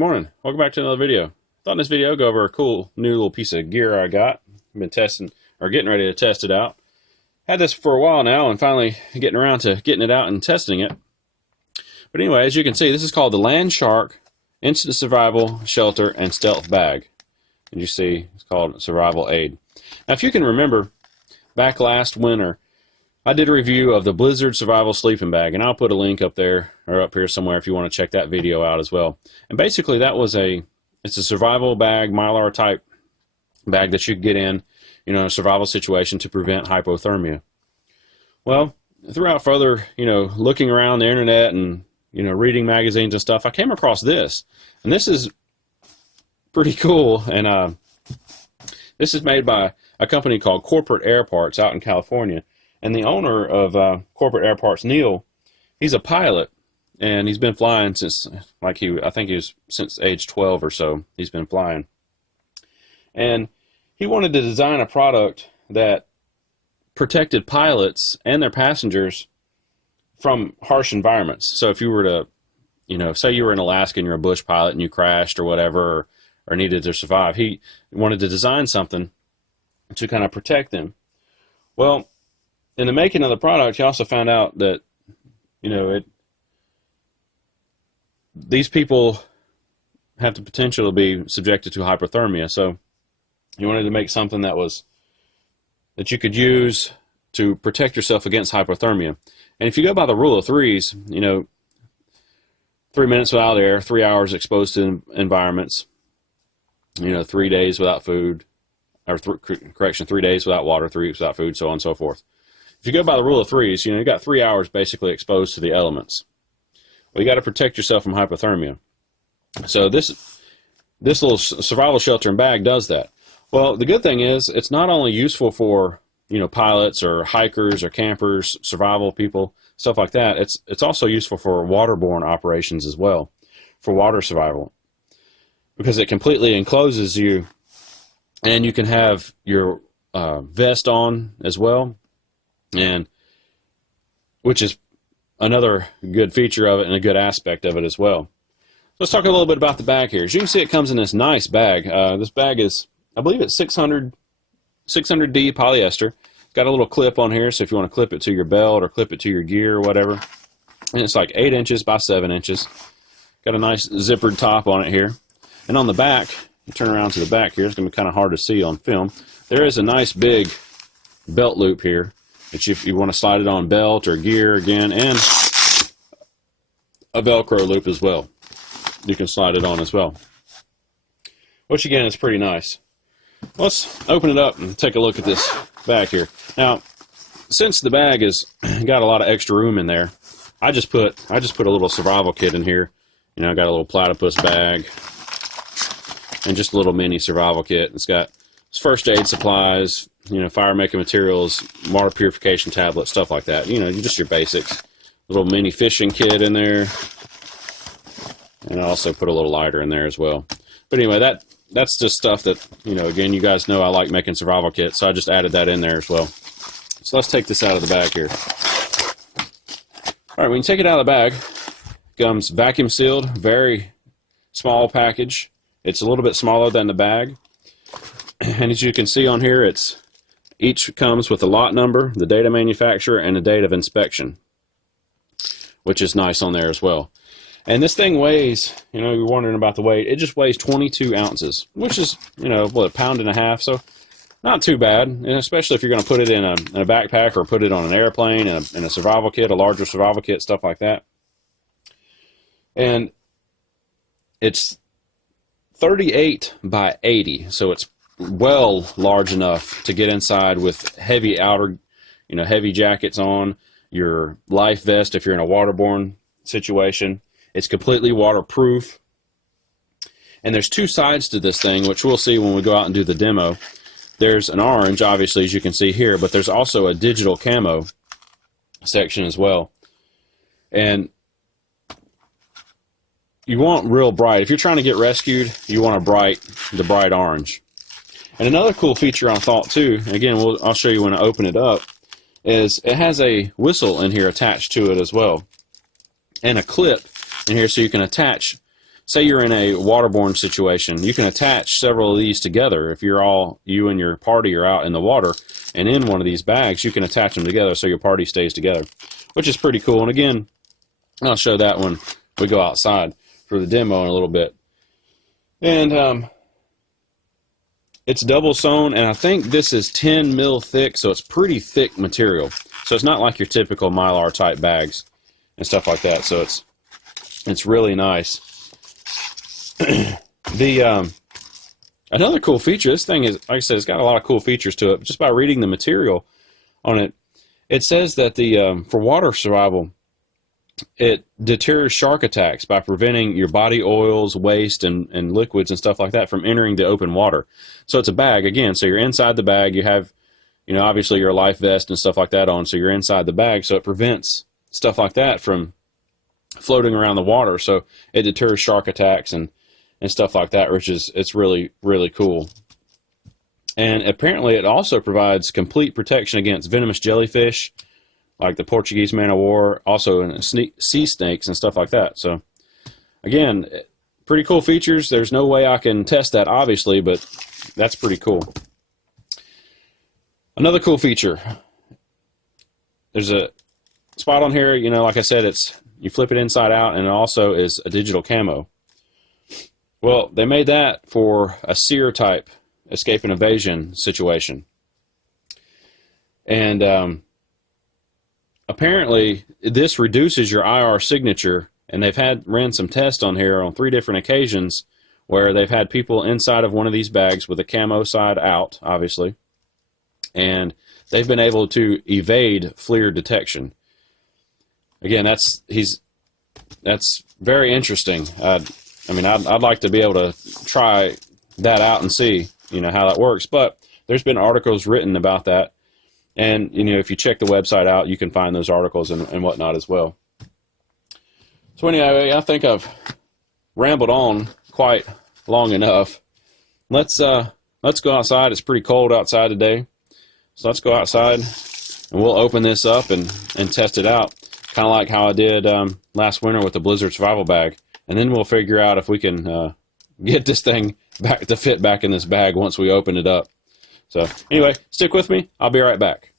Morning. Welcome back to another video. Thought in this video I'd go over a cool new little piece of gear I got. I've been testing, or getting ready to test it out. Had this for a while now and finally getting around to getting it out and testing it. But anyway, as you can see, this is called the Landshark Instant Survival Shelter and Stealth Bag. And you see, it's called Survival Aid. Now if you can remember, back last winter, I did a review of the Blizzard Survival Sleeping Bag, and I'll put a link up there or up here somewhere if you want to check that video out as well. And basically that was it's a survival bag, Mylar type bag that you could get in, a survival situation to prevent hypothermia. Well, throughout further, looking around the internet and, reading magazines and stuff, I came across this. And this is pretty cool. And this is made by a company called Corporate Air Parts out in California. And the owner of Corporate Air Parts, Neil, he's a pilot, and he's been flying since, I think he was since age 12 or so, he's been flying. And he wanted to design a product that protected pilots and their passengers from harsh environments. So if you were to, say you were in Alaska and you're a bush pilot and you crashed or whatever, or needed to survive, he wanted to design something to kind of protect them. Well, in the making of the product, he also found out that, these people have the potential to be subjected to hypothermia. So he wanted to make something that you could use to protect yourself against hypothermia. And if you go by the rule of threes, 3 minutes without air, 3 hours exposed to environments, 3 days without food, or 3 days without water, 3 weeks without food, so on and so forth. If you go by the rule of threes, you got 3 hours basically exposed to the elements. Well, you got to protect yourself from hypothermia. So this little survival shelter and bag does that. Well, the good thing is it's not only useful for pilots or hikers or campers, survival people, stuff like that. It's also useful for waterborne operations as well, for water survival, because it completely encloses you, and you can have your vest on as well. And which is another good feature of it and a good aspect of it as well. Let's talk a little bit about the bag here. As you can see, it comes in this nice bag. This bag is, I believe it's 600D polyester. It's got a little clip on here, so if you want to clip it to your belt or clip it to your gear or whatever. And it's like 8 inches by 7 inches. Got a nice zippered top on it here. And on the back, you turn around to the back here, it's going to be kind of hard to see on film. There is a nice big belt loop here, which if you want to slide it on belt or gear again, and a Velcro loop as well. You can slide it on as well. Which again is pretty nice. Let's open it up and take a look at this bag here. Now, since the bag has got a lot of extra room in there, I just put a little survival kit in here. I got a little platypus bag and just a little mini survival kit. It's got first aid supplies, fire making materials, water purification tablets, stuff like that. Just your basics. A little mini fishing kit in there. And I also put a little lighter in there as well. But anyway, that's just stuff that, again, you guys know I like making survival kits, so I just added that in there as well. So let's take this out of the bag here. All right, when you take it out of the bag, it comes vacuum sealed, very small package. It's a little bit smaller than the bag. And as you can see on here, each comes with a lot number, the date of manufacturer, and the date of inspection, which is nice on there as well. And this thing weighs, you're wondering about the weight, it just weighs 22 ounces, which is, what, a pound and a half, so not too bad. And especially if you're going to put it in a backpack or put it on an airplane, in a survival kit, a larger survival kit, stuff like that. And it's 38 by 80, so it's well large enough to get inside with heavy heavy jackets on, your life vest if you're in a waterborne situation. It's completely waterproof. And there's two sides to this thing, which we'll see when we go out and do the demo. There's an orange, obviously, as you can see here, but there's also a digital camo section as well. And you want real bright. If you're trying to get rescued, you want the bright orange. And another cool feature I thought too, again, I'll show you when I open it up, is it has a whistle in here attached to it as well. And a clip in here so you can attach say you're in a waterborne situation, you can attach several of these together. If you and your party are out in the water and in one of these bags, you can attach them together so your party stays together, which is pretty cool. And again, I'll show that when we go outside for the demo in a little bit. And it's double sewn, and I think this is 10 mil thick, so it's pretty thick material. So it's not like your typical Mylar type bags and stuff like that. So it's really nice. Another cool feature, this thing is, like I said, it's got a lot of cool features to it. Just by reading the material on it, it says that for water survival, it deters shark attacks by preventing your body oils, waste, and liquids and stuff like that from entering the open water. So it's a bag, again, so you're inside the bag, you have, obviously your life vest and stuff like that on, so you're inside the bag, so it prevents stuff like that from floating around the water. So it deters shark attacks and stuff like that, which is, it's really, really cool. And apparently it also provides complete protection against venomous jellyfish, like the Portuguese man of war, also in sea snakes and stuff like that. So again, pretty cool features. There's no way I can test that, obviously, but that's pretty cool. Another cool feature, there's a spot on here, like I said, you flip it inside out, and it also is a digital camo. Well, they made that for a SERE type escape and evasion situation. And apparently this reduces your IR signature, and they've ran some tests on here on 3 different occasions where they've had people inside of one of these bags with the camo side out, obviously, and they've been able to evade FLIR detection. Again, that's very interesting. I'd like to be able to try that out and see, how that works. But there's been articles written about that, and if you check the website out, you can find those articles and whatnot as well. So anyway, I think I've rambled on quite long enough. Let's go outside. It's pretty cold outside today, so let's go outside and we'll open this up and test it out. Kind of like how I did last winter with the Blizzard Survival Bag. And then we'll figure out if we can get this thing back to fit back in this bag once we open it up. So anyway, stick with me. I'll be right back.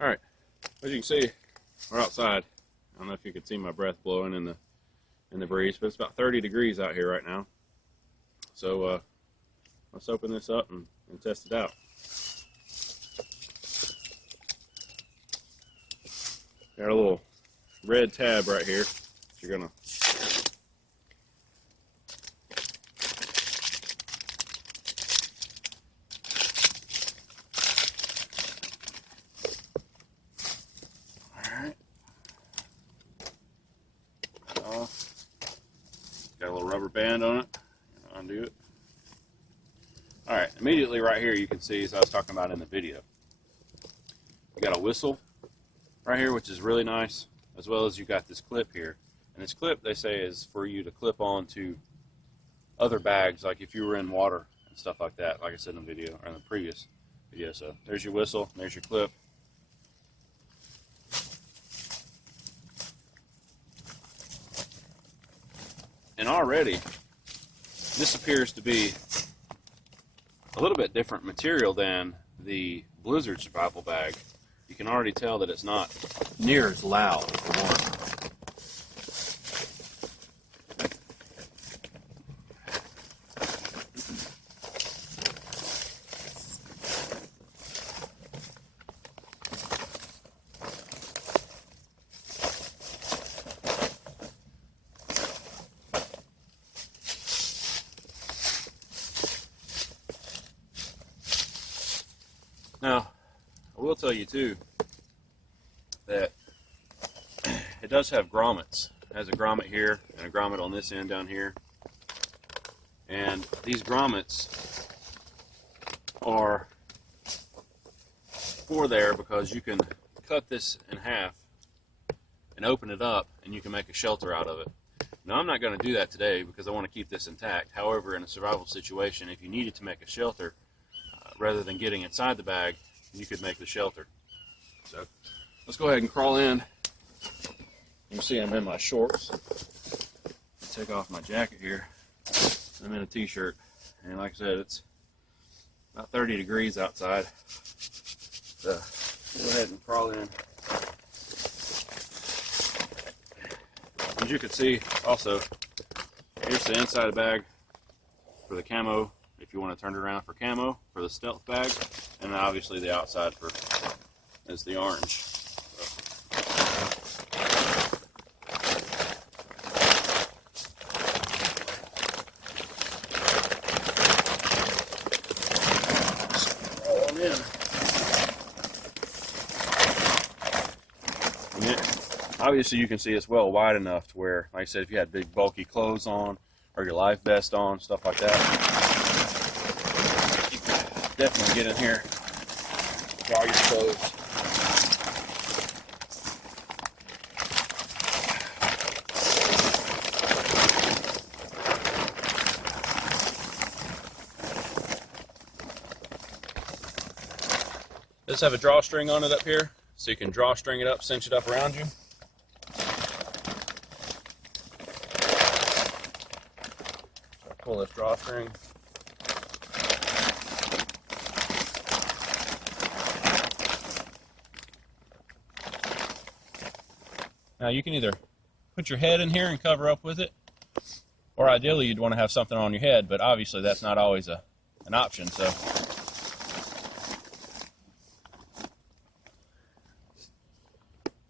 All right, as you can see, we're outside. I don't know if you can see my breath blowing in the breeze, but it's about 30 degrees out here right now. So let's open this up and test it out. Got a little red tab right here. You're gonna got a little rubber band on it. Undo it. All right, immediately right here you can see, as I was talking about in the video, you got a whistle right here, which is really nice, as well as you got this clip here. And this clip, they say, is for you to clip on to other bags, like if you were in water and stuff like that, like I said in the video, or in the previous video. So there's your whistle, and there's your clip. And already, this appears to be a little bit different material than the Blizzard Survival Bag. You can already tell that it's not near as loud, for one. Now, I will tell you too that it does have grommets. It has a grommet here and a grommet on this end down here. And these grommets are for there because you can cut this in half and open it up and you can make a shelter out of it. Now, I'm not going to do that today because I want to keep this intact. However, in a survival situation, if you needed to make a shelter, rather than getting inside the bag, you could make the shelter. So let's go ahead and crawl in You can see I'm in my shorts. Take off my jacket here. I'm in a t-shirt, and like I said, it's about 30 degrees outside. So go ahead and crawl in. As you can see, also, here's the inside of the bag for the camo, if you want to turn it around for camo, for the stealth bag, and then obviously the outside for is the orange. Obviously, you can see it's well wide enough to where, like I said, if you had big bulky clothes on or your life vest on, stuff like that, you can definitely get in here, dry your clothes. Does have a drawstring on it up here, so you can drawstring it up, cinch it up around you. Pull this drawstring. Now you can either put your head in here and cover up with it, or ideally you'd want to have something on your head, but obviously that's not always an option. So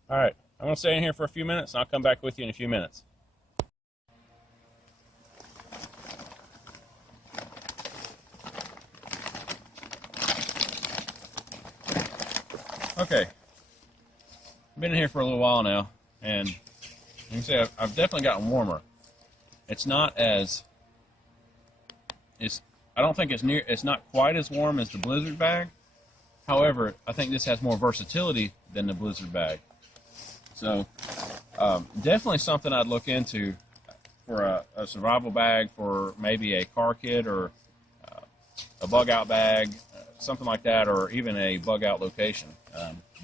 all right, I'm going to stay in here for a few minutes and I'll come back with you in a few minutes. Okay, I've been in here for a little while now, and you can see I've definitely gotten warmer. It's not as, I don't think it's not quite as warm as the Blizzard bag. However, I think this has more versatility than the Blizzard bag. So, definitely something I'd look into for a survival bag for maybe a car kit or a bug out bag, something like that, or even a bug out location.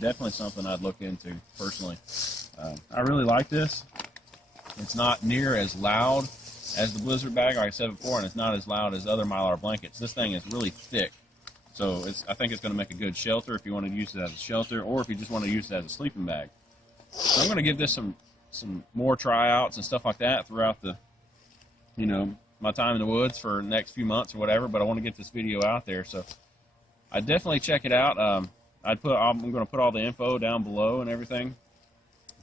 Definitely something I'd look into personally. I really like this. It's not near as loud as the Blizzard bag, like I said before, and it's not as loud as other Mylar blankets. This thing is really thick, so I think it's going to make a good shelter if you want to use it as a shelter, or if you just want to use it as a sleeping bag. So I'm going to give this some more tryouts and stuff like that throughout the, my time in the woods for the next few months or whatever. But I want to get this video out there, so I definitely check it out. I'm going to put all the info down below and everything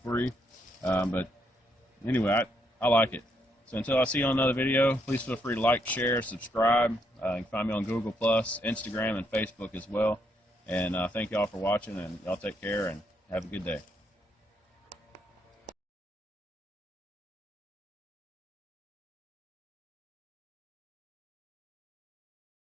for you. But anyway, I like it. So until I see you on another video, please feel free to like, share, subscribe. You can find me on Google+, Instagram, and Facebook as well. And thank y'all for watching, and y'all take care and have a good day.